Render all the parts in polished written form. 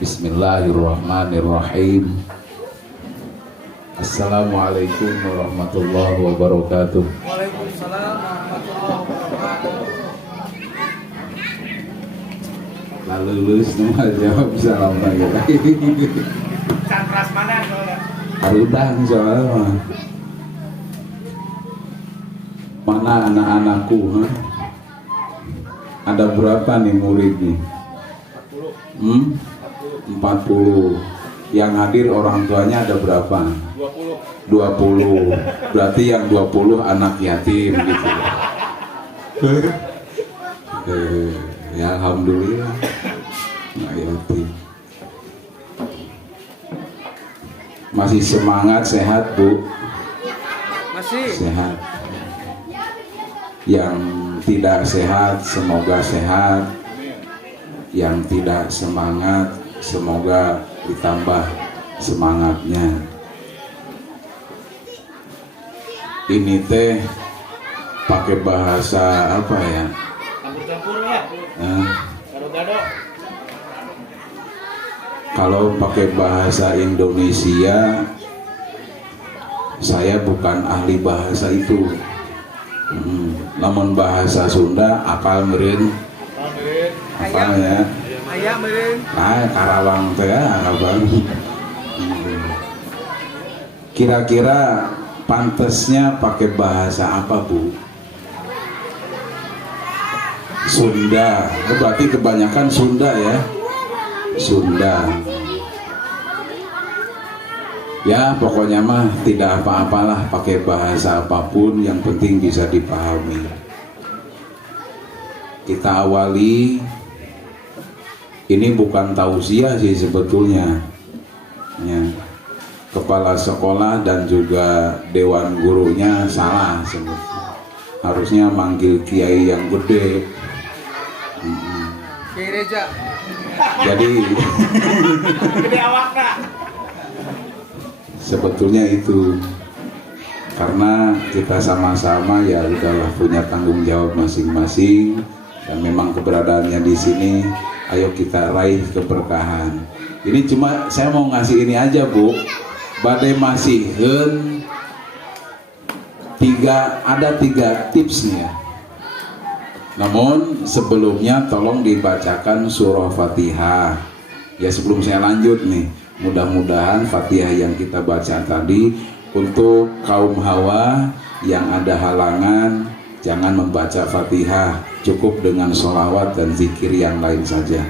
Bismillahirrahmanirrahim. Assalamualaikum warahmatullahi wabarakatuh. Waalaikumsalam warahmatullahi wabarakatuh. Lalu lulus nama jawab salam lagi. Can prasmanan soalnya. Harudang soalnya mah. Mana anak-anakku? Ha? Ada berapa nih murid nih? 40. Yang hadir orang tuanya ada berapa? 20. Berarti yang 20 anak yatim gitu. Ya alhamdulillah. Anak yatim. Masih semangat, sehat Bu? Masih. Sehat. Yang tidak sehat semoga sehat. Yang tidak semangat semoga ditambah semangatnya. Ini teh pakai bahasa apa ya? Campur-campur ya. Gado-gado. Kalau pakai bahasa Indonesia, saya bukan ahli bahasa itu. Namun bahasa Sunda apal meureun. Apal ya. Aya meureun. Nah, Karawang teh ya, abang. Kira-kira pantesnya pakai bahasa apa, Bu? Sunda. Berarti kebanyakan Sunda ya. Sunda. Ya, pokoknya mah tidak apa-apalah pakai bahasa apapun, yang penting bisa dipahami. Kita awali. Ini bukan tausiah sih sebetulnya ya. Kepala sekolah dan juga dewan gurunya salah sebetulnya. Harusnya manggil kiai yang gede. Kiai Reja. Jadi Gede awakna. sebetulnya itu karena kita sama-sama ya udahlah punya tanggung jawab masing-masing, dan memang keberadaannya di sini. Ayo kita raih keberkahan. Ini cuma saya mau ngasih ini aja Bu. Badai masihkeun ada tiga tips nih ya. Namun sebelumnya tolong dibacakan surah Fatihah. Ya sebelum saya lanjut nih, mudah-mudahan Fatihah yang kita baca tadi untuk kaum hawa yang ada halangan, jangan membaca Fatihah, cukup dengan sholawat dan zikir yang lain saja.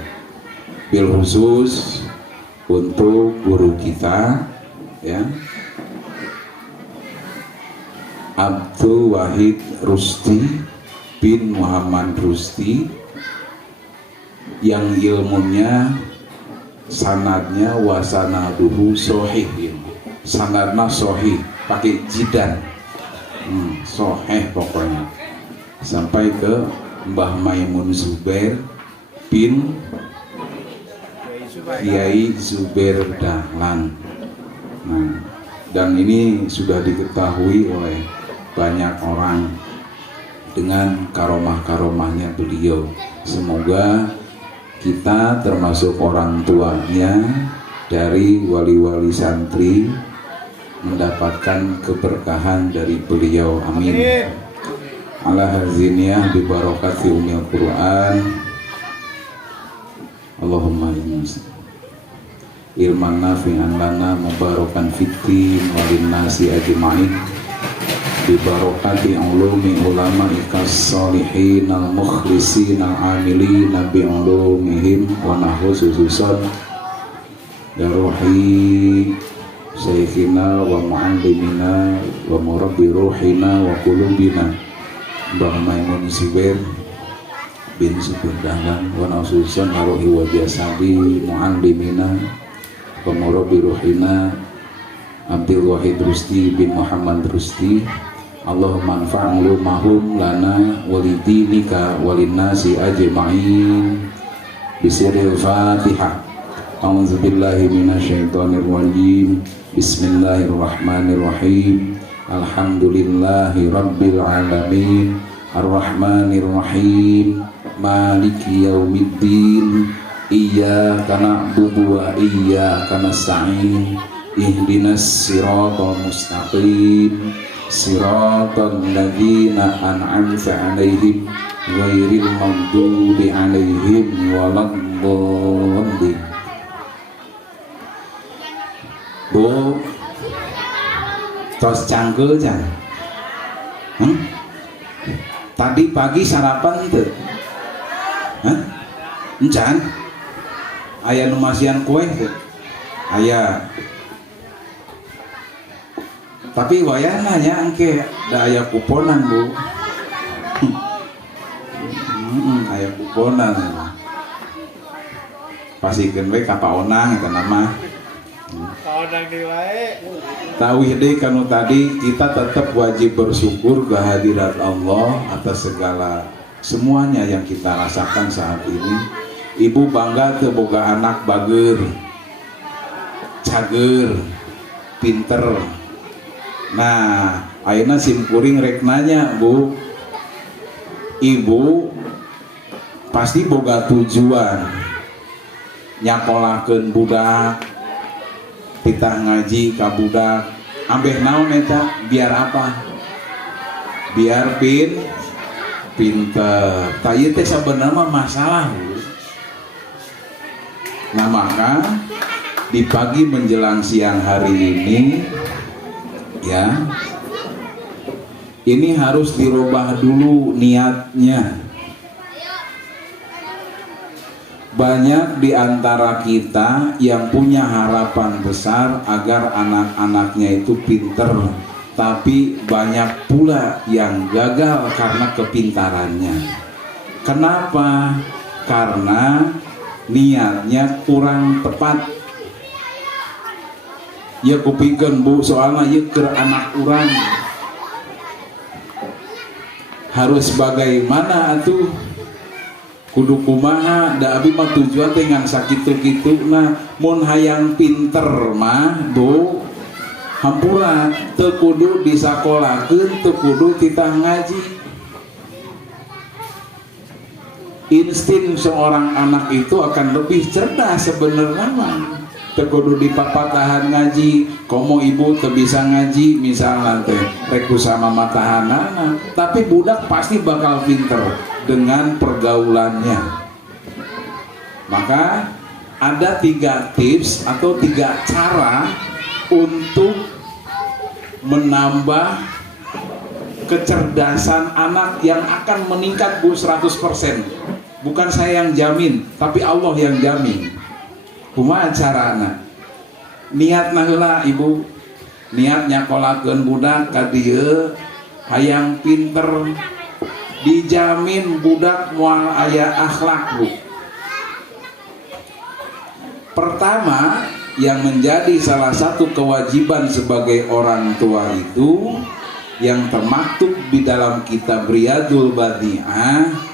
Bil khusus untuk guru kita ya, Abdul Wahid Rusti bin Muhammad Rusti, yang ilmunya sanadnya wasanaduhu sohih, sanadna sohih pakai jidan, sohih pokoknya sampai ke Mbah Maimun Zubair bin Kiai Zubair Dahlan. Nah, dan ini sudah diketahui oleh banyak orang dengan karomah-karomahnya beliau. Semoga kita termasuk orang tuanya dari wali-wali santri mendapatkan keberkahan dari beliau. Amin. Ala haziniyah bi barakati umil Quran. Allahumma ilman nafi'an lana mubarakan fitin walin nasi ajma'in bi barakati ulumi ulama ikas salihin al mukhlisin al amilin bi ulumihim wa nahu sususan ya ruhi syekhina wa mu'allimina wa murabbi ruhina wa qulubina Mbah Maimun Zubair bin Zubair Dahlan wa nasusun naruhi wa biasabi mu'allimina wa murabbi ruhina Abdul Wahid Rusti bin Muhammad Rusti. Allahumma anfa'u mahum lana walidinika walinnasi ajma'in bisiril Fatihah. A'udzubillahi minasyaitonir rajim. Bismillahirrahmanirrahim. Alhamdulillahi rabbil alamin. Ar-Rahmanir Rahim. Maliki yaumiddin. iyyaka na'budu wa iyyaka nasta'in ihdinas siratal mustaqim siratal ladzina an'amta 'alaihim ghairil maghdubi 'alaihim waladdallin. Bu, tos cangkel can. Tadi pagi sarapan teu? Encan? Aya nu masian kue teu? Aya. Tapi wayahna nya engke da aya kuponan, Bu. Aya kuponan. Pasikeun we ka paonang eta nama. Paonang di wae. Tauhid deui kanu tadi kita tetap wajib bersyukur kehadirat Allah atas segala semuanya yang kita rasakan saat ini. Ibu bangga teu boga anak bageur, cager, pinter. Nah, ayeuna simkuring rek nanya, Bu. Ibu pasti boga tujuan nyakolakeun budak, kita ngaji ka budak. Ambeh naon eta? Biar apa? Biar pinter. Ta ieu teh sabenerna mah masalah, Bu. Nah, maka di pagi menjelang siang hari ini ya, ini harus dirubah dulu niatnya. Banyak di antara kita yang punya harapan besar agar anak-anaknya itu pinter, tapi banyak pula yang gagal karena kepintarannya. Kenapa? Karena niatnya kurang tepat. Ya kupikeun, Bu, soalnya ieu keur anak urang. Harus bagaimana atuh? Kudu kumaha? Da abi mah tujuan teh ngan sakitu-kituna. Mun hayang pinter mah, Bu, hampura teu kudu disakolakeun, teu kudu titah ngaji. Insting seorang anak itu akan lebih cerdas sebenarnya mah. Teu kudu dipapatahan ngaji, komo ibu teu bisa ngaji misalnya teh rek sama matahanana, tapi budak pasti bakal pinter dengan pergaulannya. Maka ada 3 tips atau 3 cara untuk menambah kecerdasan anak yang akan meningkat, Bu, 100%. Bukan saya yang jamin, tapi Allah yang jamin. Kumaha carana? Niatna heula, Ibu. Niat nyakolakeun budak ka dieu hayang pinter. Dijamin budak moal aya akhlak, Bu. Pertama, yang menjadi salah satu kewajiban sebagai orang tua itu yang termaktub di dalam kitab Riyadul Badi'ah,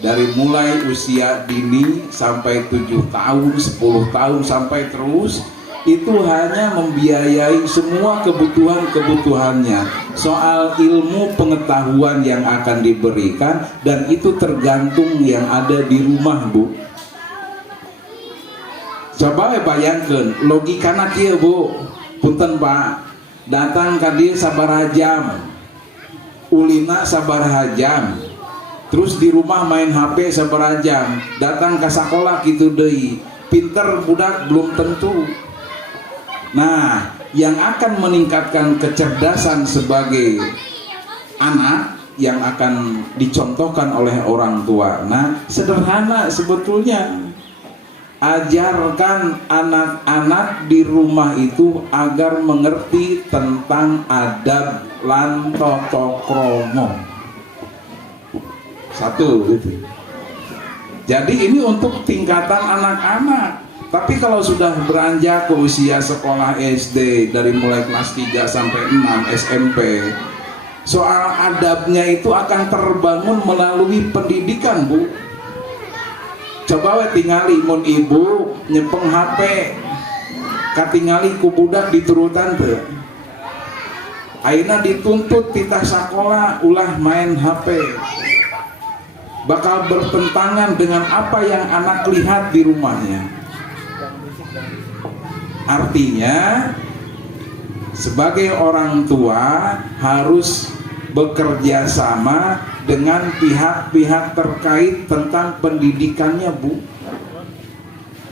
dari mulai usia dini sampai 7 tahun, 10 tahun sampai terus, itu hanya membiayai semua kebutuhan-kebutuhannya. Soal ilmu pengetahuan yang akan diberikan, dan itu tergantung yang ada di rumah, Bu. Coba bayangkan logikana kieu, Bu. Punten, Pak. Datang ka dieu sabaraha jam, ulina sabaraha jam, terus di rumah main HP sabaraha jam, datang ke sekolah gitu deui. Pinter budak belum tentu. Nah, yang akan meningkatkan kecerdasan sebagai anak yang akan dicontohkan oleh orang tua, nah sederhana sebetulnya. Ajarkan anak-anak di rumah itu agar mengerti tentang adab lan tata krama. Satu gitu. Jadi ini untuk tingkatan anak-anak. Tapi kalau sudah beranjak ke usia sekolah SD, dari mulai kelas 3 sampai 6 SMP, soal adabnya itu akan terbangun melalui pendidikan, Bu. Coba we tingali mun ibu nyepeng HP, katingali ku budak diturutan teu. Ayeuna dituntut titah sakola ulah main HP. bakal bertentangan dengan apa yang anak lihat di rumahnya. Artinya sebagai orang tua harus bekerja sama dengan pihak-pihak terkait tentang pendidikannya, Bu.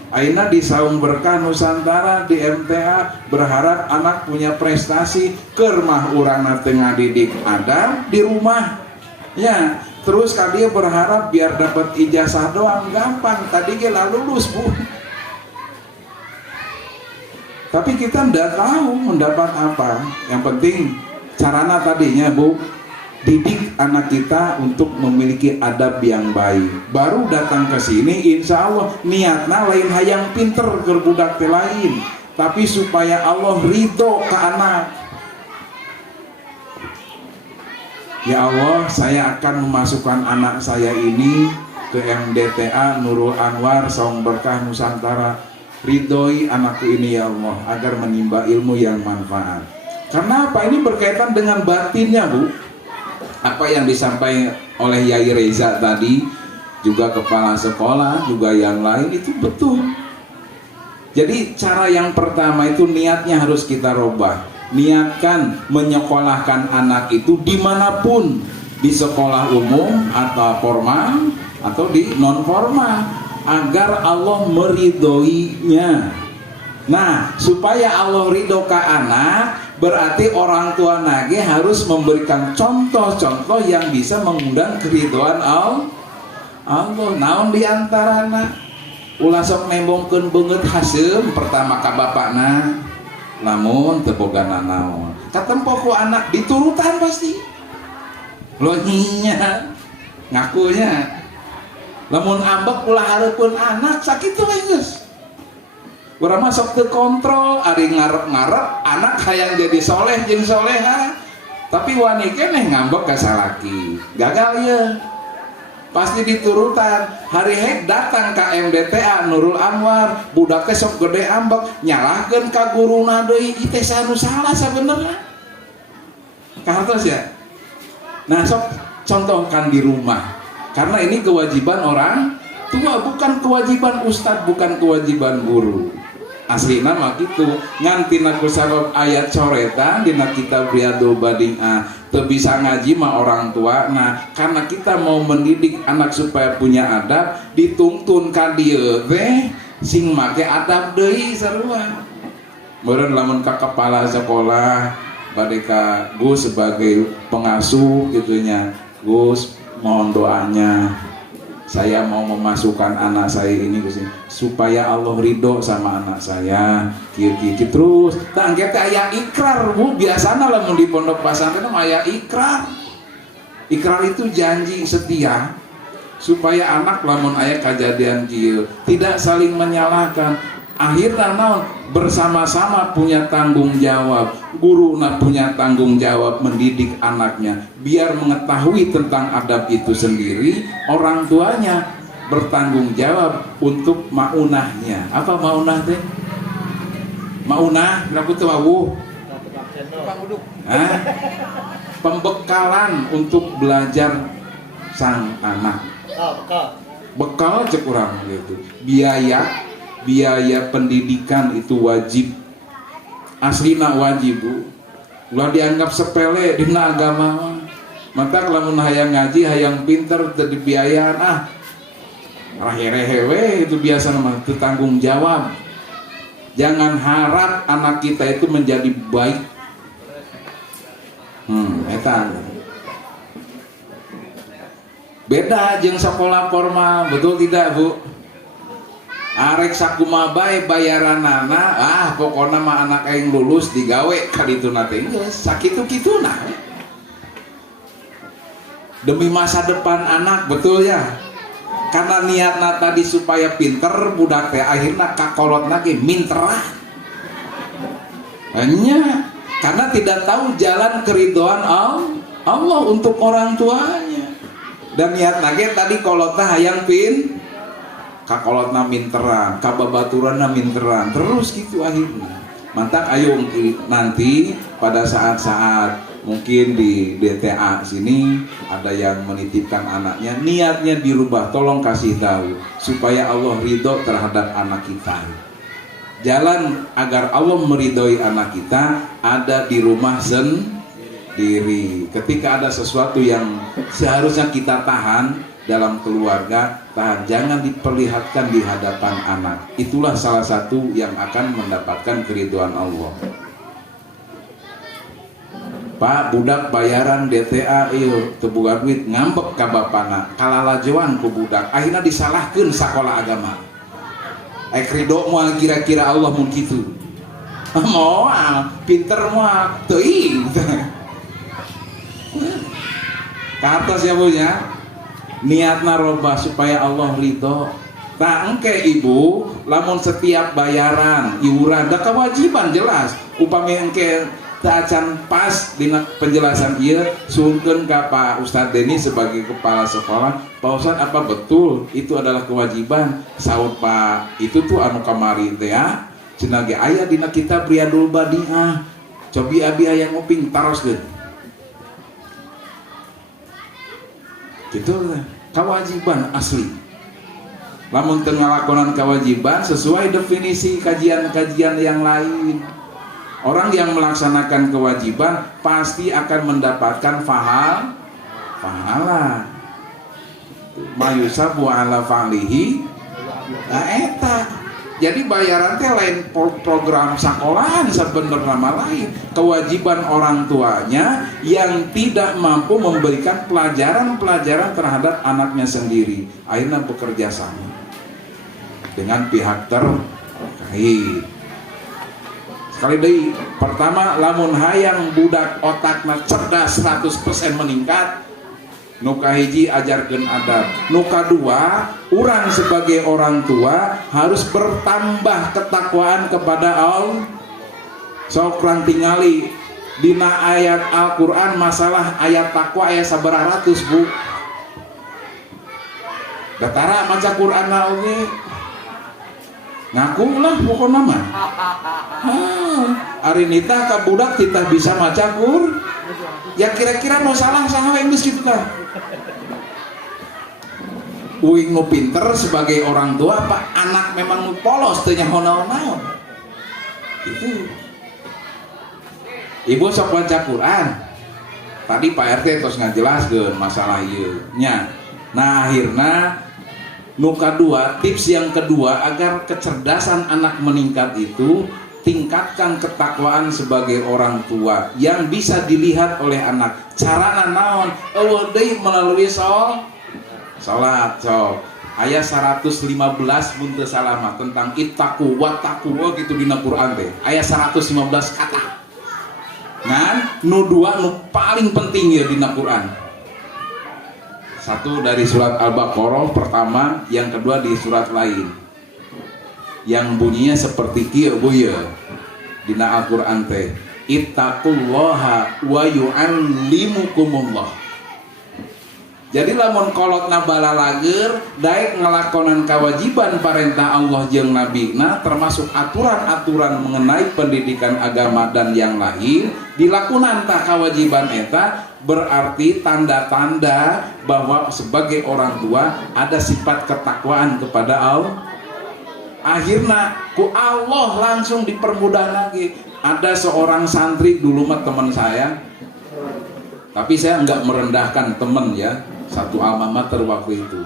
Aina di Saung Berkah Nusantara di MTA berharap anak punya prestasi keur mah urang tengah didik adab di rumah. Ya, terus dia berharap biar dapat ijazah doang gampang, tadi ge lulus, Bu. Tapi kita ndak tahu mendapat apa. Yang penting carana tadinya, Bu, didik anak kita untuk memiliki adab yang baik. Baru datang ke sini, insya Allah niatna lain hayang pinter ke budak teh lain, tapi supaya Allah ridho ke anak. Ya Allah, saya akan memasukkan anak saya ini ke MDTA Nurul Anwar Saung Berkah Nusantara. Ridhoi anakku ini ya Allah, agar menimba ilmu yang manfaat. Karena apa? Ini berkaitan dengan batinnya, Bu. Apa yang disampaikan oleh Yai Reza tadi, juga kepala sekolah, juga yang lain, itu betul. Jadi cara yang pertama itu niatnya harus kita robah. Niatkan menyekolahkan anak itu dimanapun, di sekolah umum atau formal atau di non formal, agar Allah meridhoinya. Nah, supaya Allah ridho ke anak, berarti orang tua nage harus memberikan contoh-contoh yang bisa mengundang keridhaan Allah. Naon diantarana ulah sok nembongkeun beungeut haseum pertama ka bapakna, lamun teu bogana naon katempo ku anak diturutan pasti lo nyinya ngakunya. Lamun ambek ulah hareupeun anak sakitu we geus. Urang mah sok teu kontrol, ari ngarep-ngarep anak hayang jadi soleh jeung soleha, tapi wani keneh ngambek ka salaki. Gagal ya. Pasti diturutan. Hari hek datang ka MDTA Nurul Anwar, budak teh sok gede ambek, nyalahkeun ka guruna deui, ieu teh sanu salah sabenerna. Kahartos ya. Nah, sok contohkan di rumah. Karena ini kewajiban orang tua, bukan kewajiban ustadz, bukan kewajiban guru. Aslina mah gitu, ngantina ku sabab ayat coretan dina kitab Riyadul Badi'ah teu bisa ngaji mah orang tua. Nah, karena kita mau mendidik anak supaya punya adab, dituntun ka dieu teh sing make adab deui sarua. Meureun lamun ka kepala sekolah bade ka Gus sebagai pengasuh gitunya, Gus mohon doanya, saya mau memasukkan anak saya ini ke sini supaya Allah ridho sama anak saya. Kieu terus. Tah engke teh aya ikrar, Bu. Biasana lamun di pondok pesantren aya ikrar. Ikrar itu janji setia supaya anak lamun aya kejadian kieu tidak saling menyalahkan. Akhirnya naon? Bersama-sama punya tanggung jawab. Guruna punya tanggung jawab mendidik anaknya biar mengetahui tentang adab itu sendiri. Orang tuanya bertanggung jawab untuk maunahnya. Apa maunah teh? Maunah, kenapa tuh awuh? Pembekalan untuk belajar sang anak. Bekal cek urang gitu. Biaya pendidikan itu wajib, aslina wajib, Bu. Ulah dianggap sepele dina agama. Maka lamun hayang ngaji, hayang pinter teu dibiayaan raherehe we itu biasa mah teu tanggung jawab. Jangan harap anak kita itu menjadi baik. Eta beda jeung sekolah formal, betul tidak, Bu? Arek sakumaha bae bayaranana, pokona mah anak aing lulus digawe ka dituna teh geus sakitu-kituna. Demi masa depan anak, betul ya? Karena niatna tadi supaya pinter budak teh akhirna kakolotna ge minterah. Hanya karena tidak tahu jalan keridhaan Allah untuk orang tuanya. Dan niatna ge tadi kolotna hayang kakolotna minteran, kababaturanna minteran, terus gitu akhirnya. Mantak ayo nanti pada saat-saat mungkin di DTA sini ada yang menitipkan anaknya, niatnya dirubah, tolong kasih tahu supaya Allah ridho terhadap anak kita. Jalan agar Allah meridhoi anak kita ada di rumah sendiri. Ketika ada sesuatu yang seharusnya kita tahan dalam keluarga, tahan, jangan diperlihatkan di hadapan anak. Itulah salah satu yang akan mendapatkan keridhaan Allah. Pak, budak bayaran DTA ieu teu boga duit, ngambek ka bapana, kalalajoan ku budak, akhirnya disalahkeun sakola agama. Ridho moal kira-kira Allah mun kitu. Moal pinter moal teuing. Ka atas ya Bu nya. Niatna robah supaya Allah ridho. Tah engke ibu, lamun setiap bayaran iuran da kewajiban jelas. Upami engke acan pas dina penjelasan ieu suhunkeun ka Pak Ustadz Deni sebagai kepala sekolah, Pak Ustadz apa betul itu adalah kewajiban? Saud Pak, itu tuh anu kamari teh ya cenah ge aya dina kitab Riyadul Badiah, cobi abi aya nguping taroskeun gitu. Kewajiban asli, lamun teu ngalakonan kewajiban sesuai definisi kajian-kajian yang lain. Orang yang melaksanakan kewajiban pasti akan mendapatkan pahala. Mayusabu ala fa'lihi eta. Jadi bayaran teh lain program sekolahan sebenarnya lain. Kewajiban orang tuanya yang tidak mampu memberikan pelajaran-pelajaran terhadap anaknya sendiri, akhirnya bekerja sama dengan pihak terkait. Sekali deui, pertama lamun hayang budak otakna cerdas 100% meningkat, nu kahiji ajarkeun adab, nu kadua urang sebagai orang tua harus bertambah ketakwaan kepada Allah. Sok urang tingali dina ayat Al-Qur'an masalah ayat takwa ayat sabaraha ratus Bu. Datara maca Qur'anna oge ngaku lah pokoknya mah. Ari nita ka budak kita bisa maca Qur'an. Ya kira-kira mau salah saha we geus kitu tah. Uing nu pinter sebagai orang tua apa anak memang nu polos teu nyaho naon-naon. Itu. Ibu sok baca Quran. Tadi Pak RT terus ngajelaskeun masalah ieu nya. Nah akhirna nu kadua, tips yang kedua agar kecerdasan anak meningkat itu, tingkatkan ketakwaan sebagai orang tua yang bisa dilihat oleh anak. Carana naon? Eueuh deui melalui salat. So, ayat 115 mun teu salah mah tentang ittaqu wattaqu gitu dina Quran teh. Ayat 115 kata. Nah, nu dua nu paling penting ya dina Quran. Satu dari surat Al-Baqarah pertama, yang kedua di surat lain. Yang bunyinya seperti kieu Bu ya. Dina Al-Qur'an teh, ittaqullaha wa yu'allimukumullah. Jadi lamun kolotna balalager daek ngalakonan kewajiban perintah Allah jeung nabina termasuk aturan-aturan mengenai pendidikan agama dan yang lain dilakukan tah kewajiban eta, berarti tanda-tanda bahwa sebagai orang tua ada sifat ketakwaan kepada Allah. Akhirnya ku Allah langsung dipermudah lagi. Ada seorang santri dulu mah teman saya, tapi saya enggak merendahkan teman ya, satu alma mater waktu itu.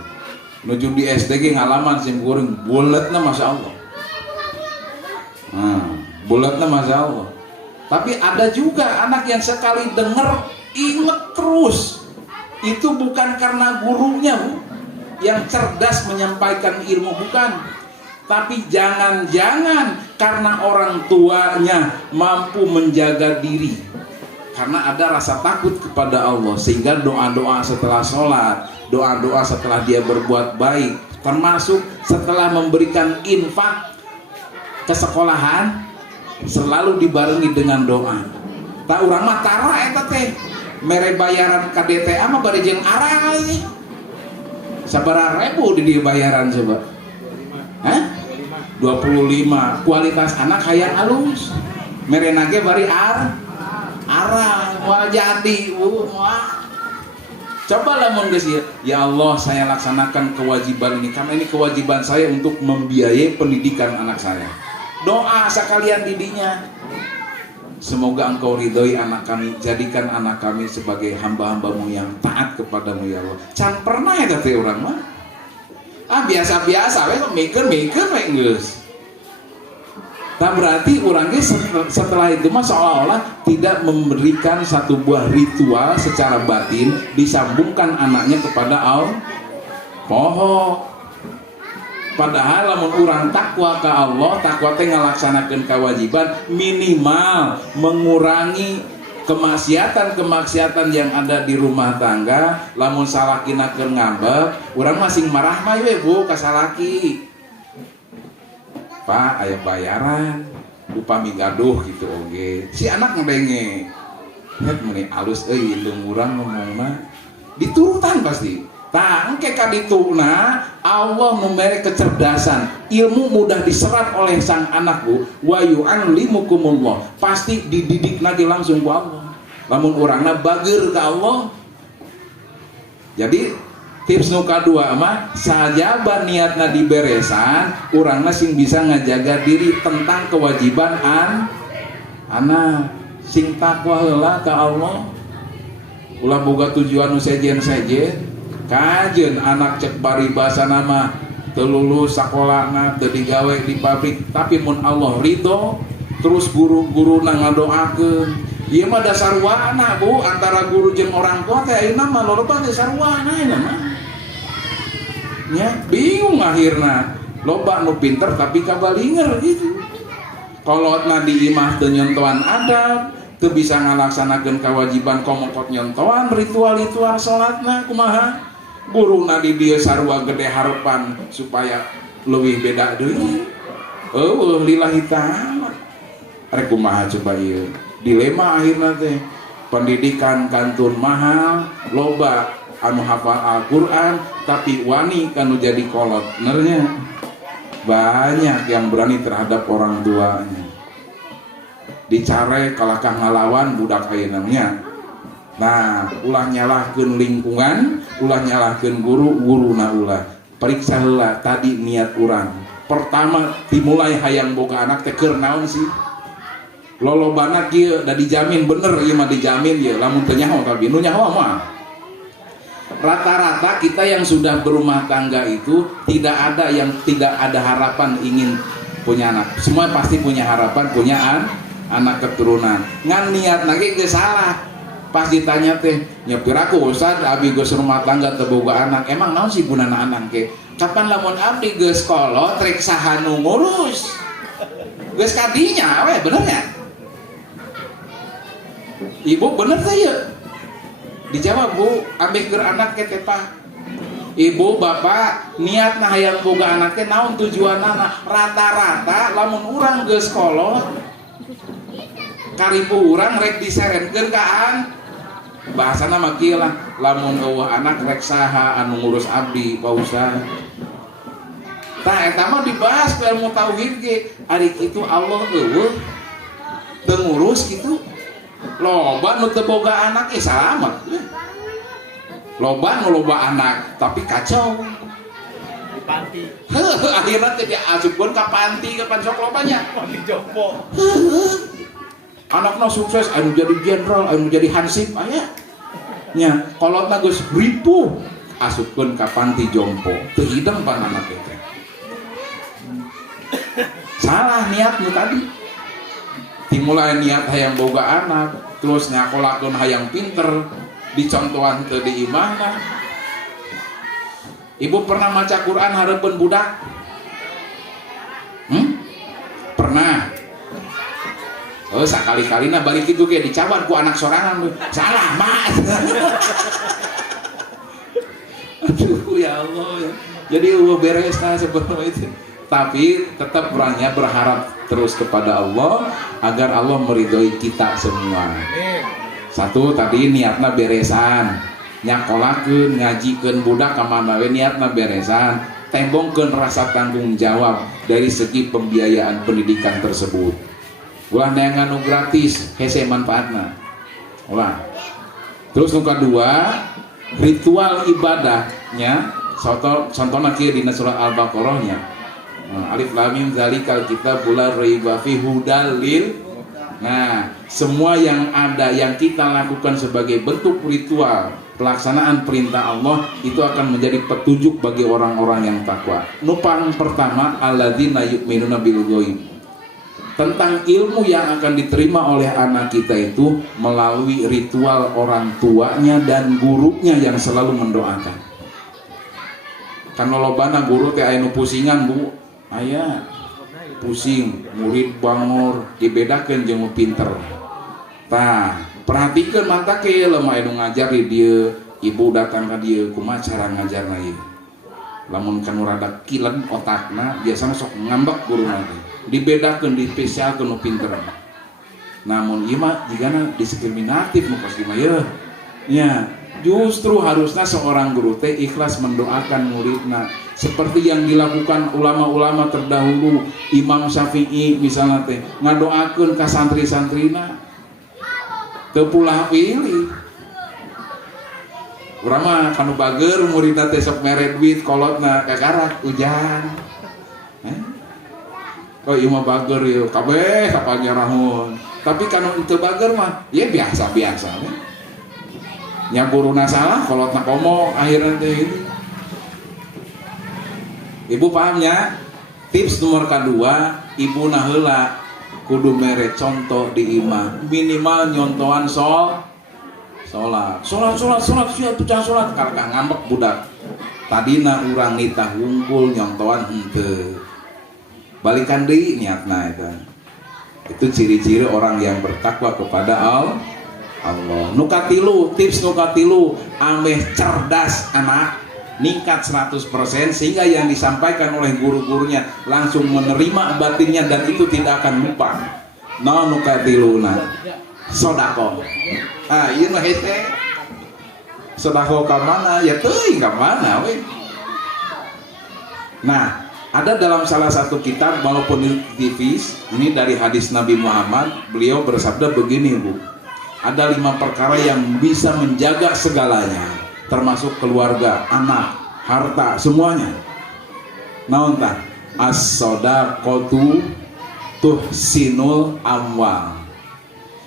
Nuju di SDG ngalaman sim kuring buletna masya Allah. Buletna masya Allah. Tapi ada juga anak yang sekali dengar inget terus. Itu bukan karena gurunya Bu, yang cerdas menyampaikan ilmu, bukan. Tapi jangan-jangan karena orang tuanya mampu menjaga diri, karena ada rasa takut kepada Allah, sehingga doa-doa setelah sholat, doa-doa setelah dia berbuat baik, termasuk setelah memberikan infak ke sekolahan, selalu dibarengi dengan doa. Tak urang mah tara eta teh mere bayaran ka DTA mah bari jeung arang euy. Sabaraha ribu di dieu bayaran coba? 25. Kualitas anak hayang alus. Mere nage bari arang moal jadi moal. Coba lamun geus ya Allah, saya laksanakan kewajiban ini karena ini kewajiban saya untuk membiayai pendidikan anak saya. Doa sekalian didinya. Semoga engkau ridhoi anak kami, jadikan anak kami sebagai hamba-hambamu yang taat kepadamu ya Allah. Can pernah ya teh orang mah. Biasa-biasa we mikir-mikir we geus. Nah berarti orangnya setelah itu mah seolah-olah tidak memberikan satu buah ritual secara batin disambungkan anaknya kepada Allah. Poho. Padahal lamun urang takwa ke Allah, takwa teh ngalaksanakeun kewajiban minimal mengurangi kemaksiatan yang ada di rumah tangga. Lamun salakina keur ngambek, urang masing marah mah we Bu ka salaki. Pak, aya bayaran upami gaduh gitu oge. Si anak ngedenge. Het meuni alus euy indung urang ngomongna diturutan pasti. Tah engke ka dituna Allah memberi kecerdasan, ilmu mudah diserap oleh sang anak Bu. Wa yu'allimukumullah. Pasti dididik lagi langsung ku Allah. Lamun urangna bageur ka Allah. Jadi tips nu kadua mah sajaba niatna diberesan urangna sing bisa ngajaga diri tentang kewajiban anak sing takwa heula ka Allah. Ulah boga tujuan nu sejen-sejen kajeun anak cek paribasana mah teu lulus sakolana teu digawe di pabrik tapi mun Allah ridho terus guru-guruna ngadoakeun. Ieu mah dasar wana Bu antara guru jeung orang tua teh ayeuna mah loba dasar wana ayeuna mah. Ya, bingung akhirnya loba nu pinter tapi kabalinger gitu. Kolotna di imah teu nyontoan adab, teu bisa ngalaksanakeun kewajiban komokot nyontoan ritual-ritual salatna kumaha. Guruna di dieu sarua gede harapan supaya leuwih beda deui. Eueuh lillahi ta'ala. Rek kumaha coba ieu? Dilema akhirna teh. Pendidikan kantun mahal, loba anu hafal Al-Quran tapi wani kanu jadi kolot. Benernya banyak yang berani terhadap orang tuanya, dicare kalakah ngalawan budak ayeuna nya. Nah ulah nyalahkeun lingkungan, ulah nyalahkeun guruna ulah periksa heula tadi niat urang. Pertama dimulai hayang boga anak teh keur naon sih? Lolobana kieu da dijamin bener ieu mah dijamin ye lamun teu nyaho tapi nu nyaho mah. Rata-rata kita yang sudah berumah tangga itu tidak ada yang tidak ada harapan ingin punya anak. Semua pasti punya harapan punya anak keturunan. Ngan niat lagi geus salah. Pas ditanya teh, nyepir aku Ustaz, abi geus rumah tangga teu boga anak. Emang naon sih punana anak ke? Kapan lamun abdi geus kolot rek saha nu ngurus? Geus kadinya we bener nya? Ibu bener teh ya? Dijawab Bu, ambek keur anak ke teh Pak. Ibu bapak niatna hayang boga anak teh naon tujuanna? Rata-rata lamun urang geus kolot karibu urang rek diserenkeun ka bahasana mah kieu lah, lamun eueuh anak rek saha anu ngurus abdi Pak Ustaz. Tah eta mah dibahas ku ilmu tauhid ge, ari kitu Allah eueuh teu ngurus kitu. Loba nu teu boga anak salamet. Loba nu loba anak tapi kacau. Panti. Akhirnya teh diasupkeun ka panti, kapan sok lobanya? Panti jompo. Anakna sukses, anu jadi jenderal, anu jadi hansip aya. Nya, kolotna geus ripuh, asupkeun ka panti jompo. Teu hideng pan anak teh. Salah niatmu tadi. Dimulai niat hayang boga anak, terus nyakolakeun hayang pinter, dicontohan teu di imahna. Ibu pernah maca Quran hareupeun budak? Pernah. Oh, sakali-kalina balik itu ge dicawan ku anak sorangan. Salah, Mas. Aduh ya Allah ya. Jadi beres nah sebelum itu. Tapi tetap orangnya berharap terus kepada Allah agar Allah meridhoi kita semua. Satu tadi niatna beresan, nyakolakeun ngajikeun budak ka mana we niatna beresan, tembongkeun rasa tanggung jawab dari segi pembiayaan pendidikan tersebut. Ulah neangan nu gratis hese manfaatna. ulah. Terus nu kadua ritual ibadahnya contohna kieu dina surat Al-Baqarah nya. Alif lam mim zalikal kitabul la raiba fihi hudal lil. Nah, semua yang ada yang kita lakukan sebagai bentuk ritual pelaksanaan perintah Allah itu akan menjadi petunjuk bagi orang-orang yang takwa. Nupang pertama alladzina yu'minuna bil ghaib. Tentang ilmu yang akan diterima oleh anak kita itu melalui ritual orang tuanya dan gurunya yang selalu mendoakan. Kan lolobana guru teh aya nu pusingan, Bu. Aya pusing, murid bangor dibedakeun jeung pinter. Tah, perhatikeun mata ke lemah anu ngajar di dieu, ibu datang ka dieu, kumaha cara ngajarna ieu. Lamun kanu rada kilen otakna, biasana sok ngambek guruna teh. Dibedakeun, dispesialkeun nu pinter. Namun ieu mah jigana diskriminatif nu pasti mah yeuh. Nya, justru harusnya seorang guru teh ikhlas mendoakan muridna seperti yang dilakukan ulama-ulama terdahulu. Imam Syafi'i misalnya teh ngadoakeun ka santri-santrina teu pulah pilih. Urang mah kanu bager muridna teh sok mere duit kolotna kakarak hujan. Oh ieu mah bager ieu kabeh sapanjarahun. Tapi kanu teu bager mah ya biasa-biasa. Nya guruna salah kolotna komo akhirna teh gitu. Ibu pahamnya? Tips nomor kedua, ibu naheula kudu mere contoh di imah, minimal nyontohan sholat siap tuh sholat karena ngambek budak. Tadina urang nitah wungkul nyontohan henteu. Balikan deui niatna itu ciri-ciri orang yang bertakwa kepada Allah. Nukatilu, tips nukatilu, ameh cerdas anak, ningkat 100% sehingga yang disampaikan oleh guru-gurunya langsung menerima batinnya dan itu tidak akan lupa. Nukatiluna sodako. Ieu mah hese. Sodako ka mana? Ya teuing ka mana we. Nah, ada dalam salah satu kitab walaupun tipis, ini dari hadis Nabi Muhammad, beliau bersabda begini, Bu. Ada 5 perkara yang bisa menjaga segalanya, termasuk keluarga, anak, harta, semuanya. Naon tah? As-shadaqatu tuhsinul amwal.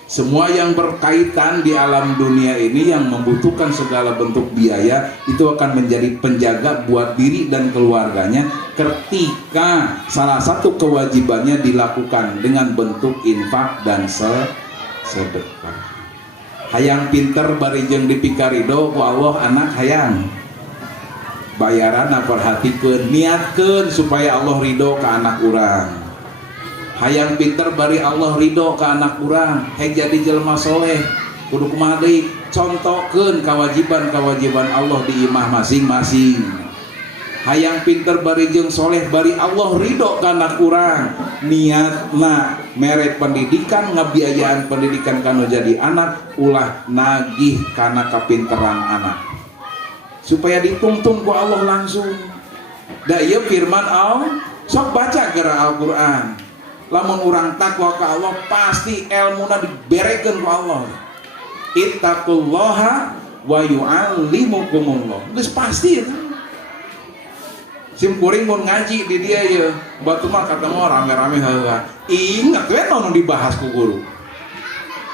Semua yang berkaitan di alam dunia ini yang membutuhkan segala bentuk biaya itu akan menjadi penjaga buat diri dan keluarganya ketika salah satu kewajibannya dilakukan dengan bentuk infak dan sedekah. Hayang pinter bari jeung dipikarido ku Allah anak hayang bayaranna perhatikeun niatkeun supaya Allah ridho ka anak urang. Hayang pinter bari Allah ridho ka anak urang hayang jadi jelema soleh kudu kumaha deui contohkeun kewajiban-kewajiban Allah di imah masing-masing. Hayang pinter bari jeung soleh bari Allah ridho ka anak urang niatna mere pendidikan ngabiayaan pendidikan kanu jadi anak ulah nagih kana kapinteran anak supaya ditungtung ku Allah langsung. Da ieu firman Allah sok baca geura Al-Qur'an. Lamun urang takwa ka Allah pasti ilmuna diberekeun ku Allah. Ittaqullaha wa yu'allimukumullah. Geus pasti itu. Sim kuring mun ngaji di dia ya batu mah ketemu rame-rame heula. Ingat we naon dibahas ku guru.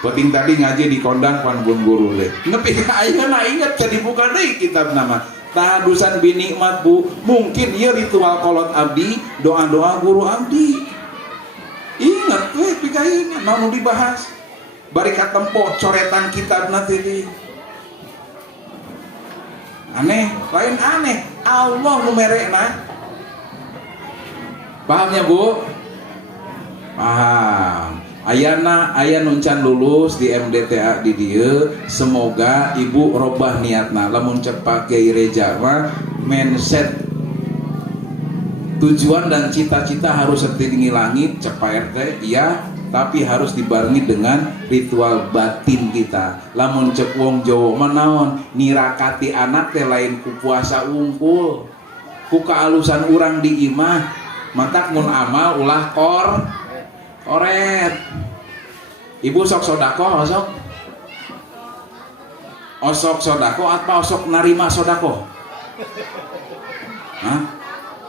Penting tadi ngaji di kondang pan guru teh. Nepi ka ayeuna ingat teh dibuka deui kitab nama. Tahadusan binikmat Bu. Mungkin ieu ritual kolot abdi, doa-doa guru abdi. Ingat we pikayeuna naon dibahas. Bari katempo coretan kitabna teh. Aneh, lain aneh. Allah nu merekna. Pahamnya Bu? Paham. Aya nu can lulus di MDTA di dieu, semoga ibu robah niatna. Lamun cek Kiai Reja mah mindset tujuan dan cita-cita harus setinggi langit cek Pak RT, iya, tapi harus dibarengi dengan ritual batin kita. Lamun cek wong Jawa manaon nirakati anak teh lain ku puasa wungkul ku kaalusan urang di imah matak mun amal ulah koret. Ibu sok sodako sok osok sodako atau osok narima sodako? Hah?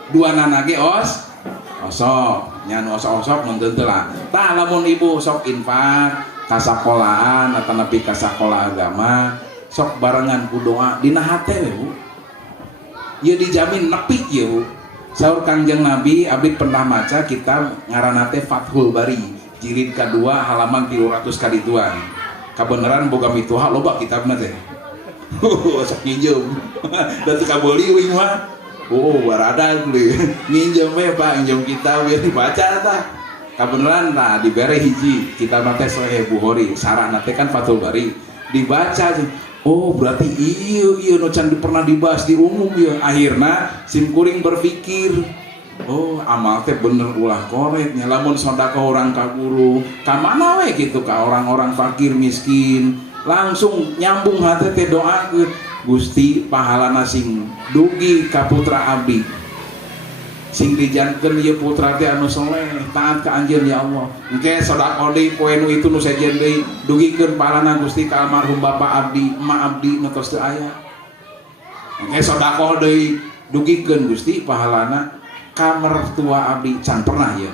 Dua nanage osok nyanu osok nonton lah. Tah lamun ibu sok infak kasakolahan atau nepi kasakola agama sok barengan ku doa dina hate we Bu. Ieu dijamin nepi ieu Bu. Saur Kangjeng Nabi abdi pernah maca kitab ngaranna teh Fathul Bari jilid kedua halaman 300 kadituan. Kabeneran boga mituha loba kitabna teh. Sok nginjem. Da teu kabeli wing mah. Barada nginjem we Pak, nginjem kitab biar dibaca tah. Kabeneran lah dibere hiji kitab teh Sahih Bukhari, sarana teh kan Fathul Bari. Dibaca berarti iya no can pernah dibahas di umum ya. Akhirna sim kuring berpikir amal teh bener ulah koreknya lamun sedekah orang ka guru ka mana we gitu ka orang-orang fakir miskin langsung nyambung hate teh doakeun Gusti pahalana sing dugi ka putra abdi sing dijankeun ieu putra teh anu soleh taat ka anjeun ya Allah engke sedekah deui poe nu itu nu sejen deui dugikeun pahalana Gusti ka almarhum bapa abdi emak abdi nu tos teu aya engke sedekah deui dugikeun Gusti pahalana ka mertua abdi can pernah ieu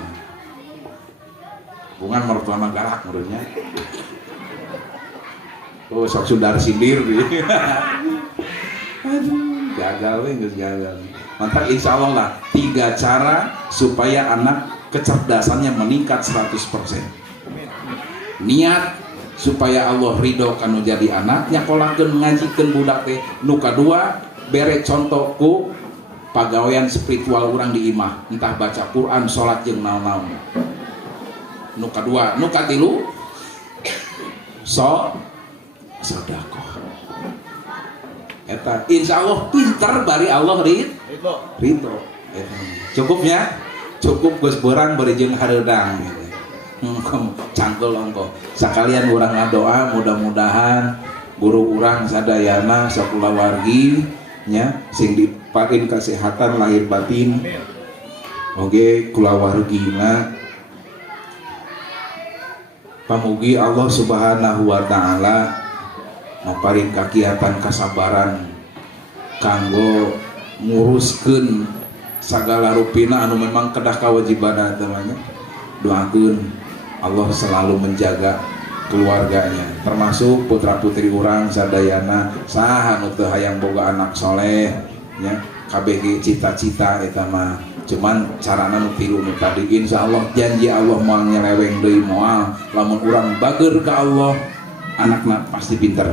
hubungan mertua mah galak menurutnya sok sundar sindir aduh gagal we geus gagal. Mantap insya Allah lah 3 cara supaya anak kecerdasannya meningkat 100%. Niat supaya Allah ridho kanu jadi anak nyakolakeun ngajikeun budak teh. Nu kadua bere contoh ku pagawean spiritual urang di imah entah baca Quran, salat jeung naon-naon. Nu kadua, nu katilu sedekah. Eta insya Allah pinter bari Allah ridho. Cukupnya cukup geus beurang bari jeung hareudang gitu. Cangkel ongko sakalian urang ngadoa mudah-mudahan guru urang sadayana sakulawargi nya sing diparin kesehatan lahir batin oge kulawargina pamugi Allah Subhanahu wa taala maparin kakiatan kasabaran kanggo nguruskeun sagala rupina anu memang kedah kawajibana temannya. Doakeun Allah selalu menjaga keluarganya termasuk putra putri urang sadayana saha nu teu hayang boga anak soleh nya kabeh cita-cita eta mah cuman carana nu tilu nu tadi insyaallah janji Allah moal nyeleweng deui moal lamun urang bager ka Allah anakna pasti pinter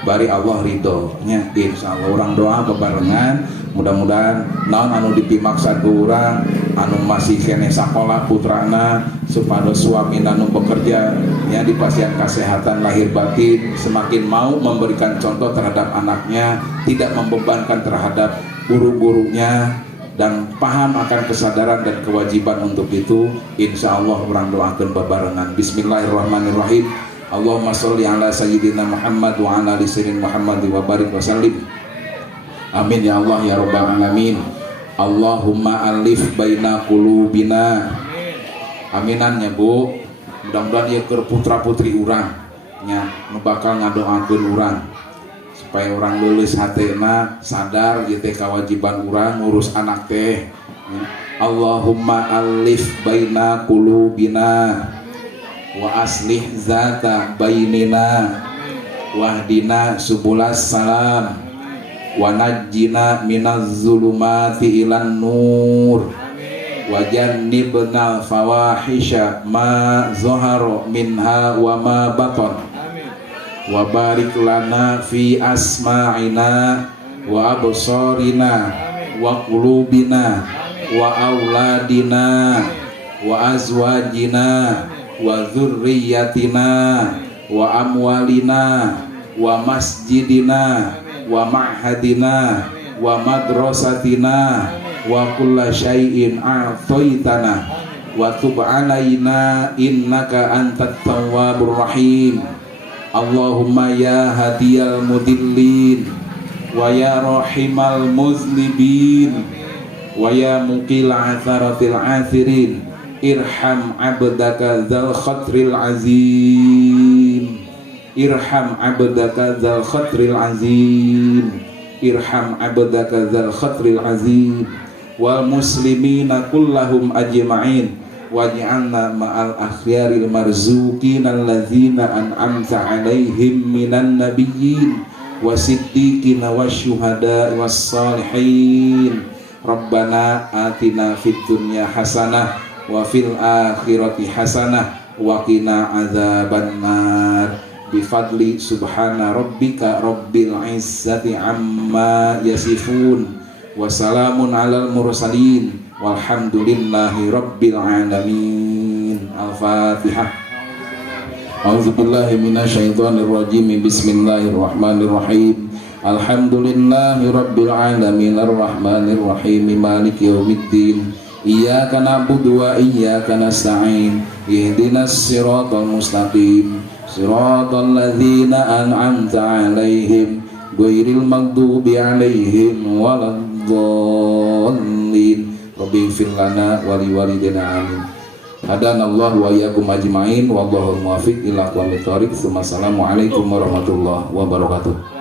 bari Allah ridho nya insyaallah urang doa bebarengan mudah-mudahan naon anu dipimaksa ku urang anu masih kene sakola putrana supados suamina nu bekerja nya dipasihan kesehatan lahir batin semakin mau memberikan contoh terhadap anaknya tidak membebankan terhadap guru-gurunya dan paham akan kesadaran dan kewajiban untuk itu insyaallah urang doakeun bebarengan. Bismillahirrahmanirrahim. Allahumma sholli ala sayyidina Muhammad wa ala ali sayyidina Muhammad wa barik wa sallim. Amin ya Allah ya rabbal alamin. Allahumma alif baina qulubina. Aminan ya Bu. Mudah-mudahan ieu keur putra-putri urang nya nu bakal ngadoakeun urang supaya urang leuleus hatena sadar ieu teh kewajiban urang ngurus anak teh. Allahumma alif baina qulubina wa aslih zata bainina wahdina subulas salam wa najjina minaz zulumati ilan nur wa jannibna fawahisha ma zahara minha wa ma batan wa barik lana fi asma'ina wa absarina wa qulubina wa auladina wa azwajina wa dzurriyyatina wa amwalina wa masjidina wa ma'hadina wa madrasatina wa kulla syai'in a'taitana wa tub alaina innaka antat tawwabur rahim. Allahumma ya hadiyal mudillin wa ya rahimal muzlibin wa ya muqil atharatil athirin irham abdaka dzal khatril azim. irham abdaka dzal khatril azim, irham abdaka dzal khatril azim, wal muslimina kullahum ajma'in, waj'alna ma'al akhyaril marzuqin alladzina an'amta 'alaihim minan nabiyyin wasiddiqina wasyuhada wassalihin. Rabbana atina fid dunya hasanah wa fil akhirati hasanah wa qina adzabannar. Bifadli subhana rabbika rabbil izzati amma yasifun wa salamun alal mursalin walhamdulillahi rabbil alamin. Al-Fatihah. A'udzubillahi minasyaitonir rajim. Bismillahirrahmanirrahim. Alhamdulillahi rabbil alamin arrahmanir rahim maliki yaumiddin. Iyyaka na'budu wa iyyaka nasta'in. Ihdinas siratal mustaqim. Siratal ladzina an'amta 'alaihim ghairil maghdubi 'alaihim waladdallin. Rabbighfir lana wa liwalidayna amin. Hadanallahu wa iyyakum ajmain wallahu muwaffiq ila aqwamit thoriq. Assalamualaikum warahmatullahi wabarakatuh.